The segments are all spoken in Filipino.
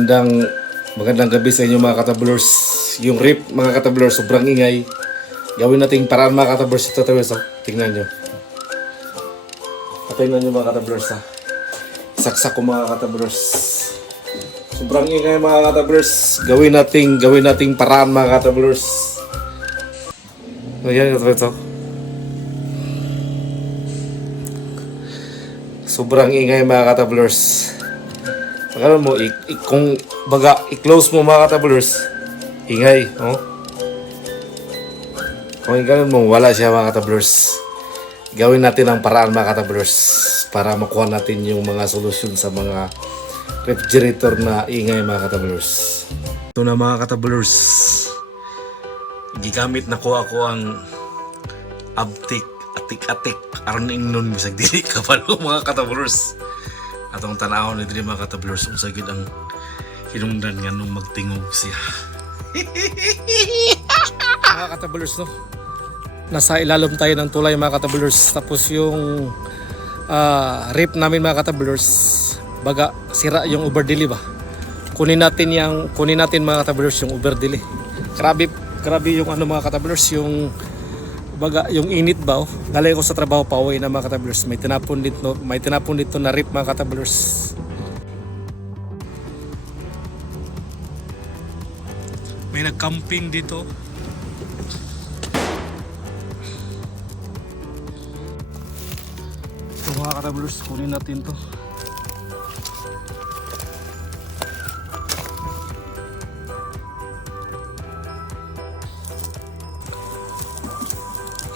Magandang gabi sa inyo mga katablers. Yung rip mga katablers sobrang ingay. Gawin nating paraan mga katablers ito tayo. Tingnan nyo. Tingnan nyo mga katablers ha. Saksak ko mga katablers. Sobrang ingay mga katablers. Gawin nating paraan mga katablers. Ayan ito. Sobrang ingay mga katablers. Alam mo, kung baga i-close mo mga katablers, ingay, no? Kung ganun mo, wala siya mga katablers. Gawin natin ang paraan mga katablers para makuha natin yung mga solusyon sa mga refrigerator na ingay mga katablers. Ito na mga katablers. Gigamit na ko ang abtik, atik-atik, aron ingnon bisag dili kabalo mga katablers. Atong tanaw ni diri mga katablers unsa gid ang hinungdan nga nung magtingog siya. Mga katablers no. Nasa ilalim tayo ng tulay mga katablers, tapos yung rip namin mga katablers baga sira yung overdeli ba. Kunin natin mga katablers yung overdeli. Grabe yung ano mga katablers, yung baga yung init ba, galing ko sa trabaho pa uwi na mga katablers, may tinapon dito na rip mga katablers. May nag-camping dito. Ito mga katablers, kunin natin to.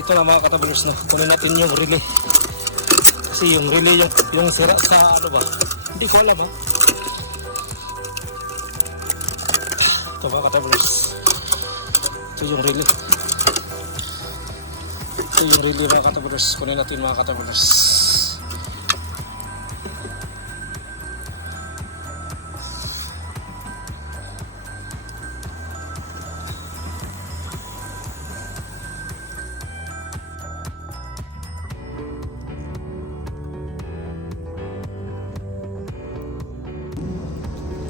Ito na mga katablers no, kunin natin yung relay. Kasi yung relay yung sira sa ano ba, hindi ko alam ha. Ito mga katablers, ito yung relay. Ito yung relay mga katablers, kunin natin mga katablers.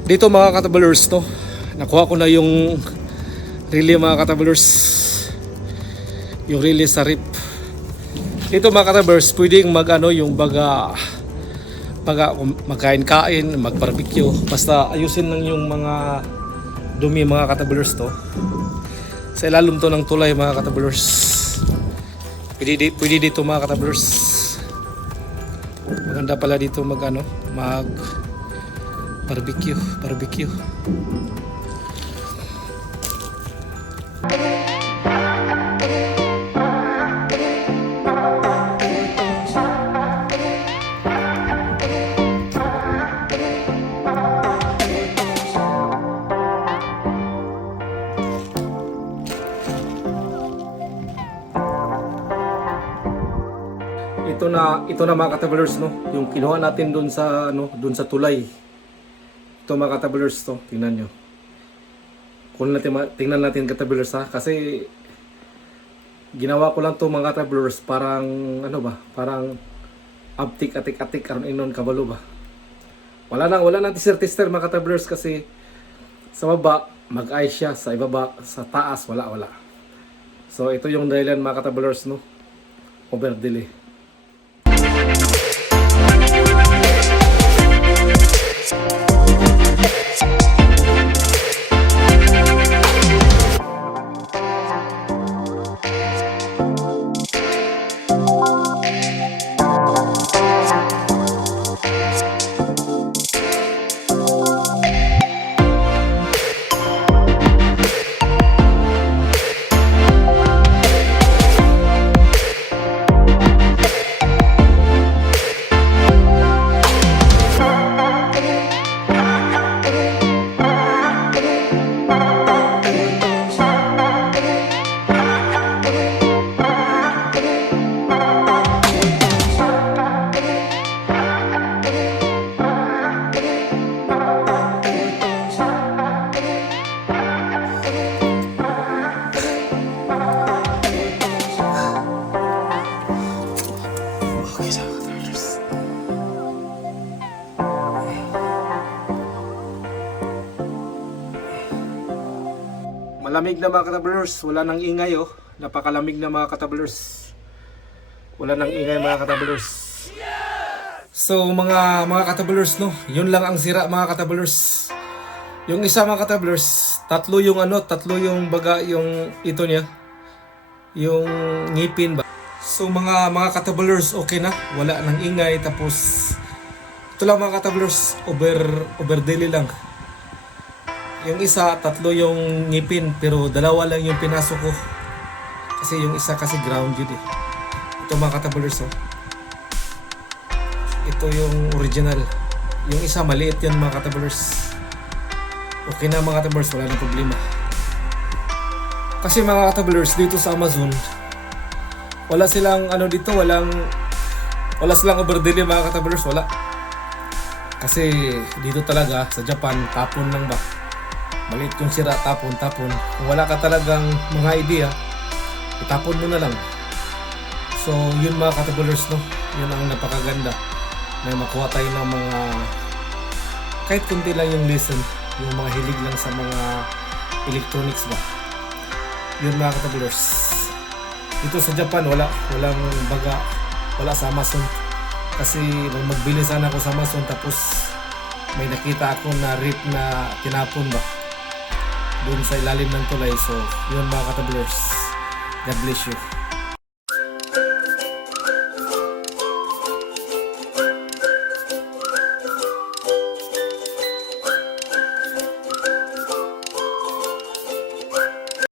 Dito mga katablers no, nakuha ko na yung relay mga katablers, yung relay sa rip. Dito mga katablers pwedeng yung baga magkain-kain, mag-barbecue, basta ayusin lang yung mga dumi mga katablers to. Sa ilalim to ng tulay mga katablers, pwede dito mga katablers. Maganda pala dito mag barbecue. Ito na mga katablers no, yung kinuha natin doon sa tulay. Ito mga katablers to, tingnan nyo. Tingnan natin katablers ha, kasi ginawa ko lang to mga katablers parang parang atik karon inon kabalo ba. Wala nang tester mga katablers kasi sa baba mag-ice siya, sa ibaba sa taas wala. So ito yung dahilan mga katablers no, overdeli. Malamig na mga katablers, wala nang ingay oh. Napakalamig na mga katablers. Wala nang ingay mga katablers. So mga katablers no, yun lang ang sira mga katablers. Yung isa mga katablers, tatlo yung baga yung ito niya. Yung ngipin ba. So mga katablers okay na, wala nang ingay tapos ito lang mga katablers, overdeli lang. Yung isa, tatlo yung ngipin pero dalawa lang yung pinasok ko. Kasi yung isa kasi grounded eh. Ito mga katablers oh. Ito yung original. Yung isa maliit yan mga katablers. Okay na mga katablers, wala nang problema. Kasi mga katablers dito sa Amazon, wala silang dito, wala silang overdeli mga katablers, wala. Kasi dito talaga sa Japan, tapon lang ba. Maliit yung sira, tapon. Kung wala ka talagang mga idea, itapon mo na lang. So yun mga katablers no, yun ang napakaganda na makuha tayo ng mga kahit kunti lang yung lesson, yung mga hilig lang sa mga electronics ba. Yun mga katablers. Dito sa Japan walang baga, wala sa Amazon. Kasi nung magbili sana ako sa Amazon tapos may nakita ako na rip na tinapon ba doon sa ilalim ng tulay. So yun mga katablers, God bless you.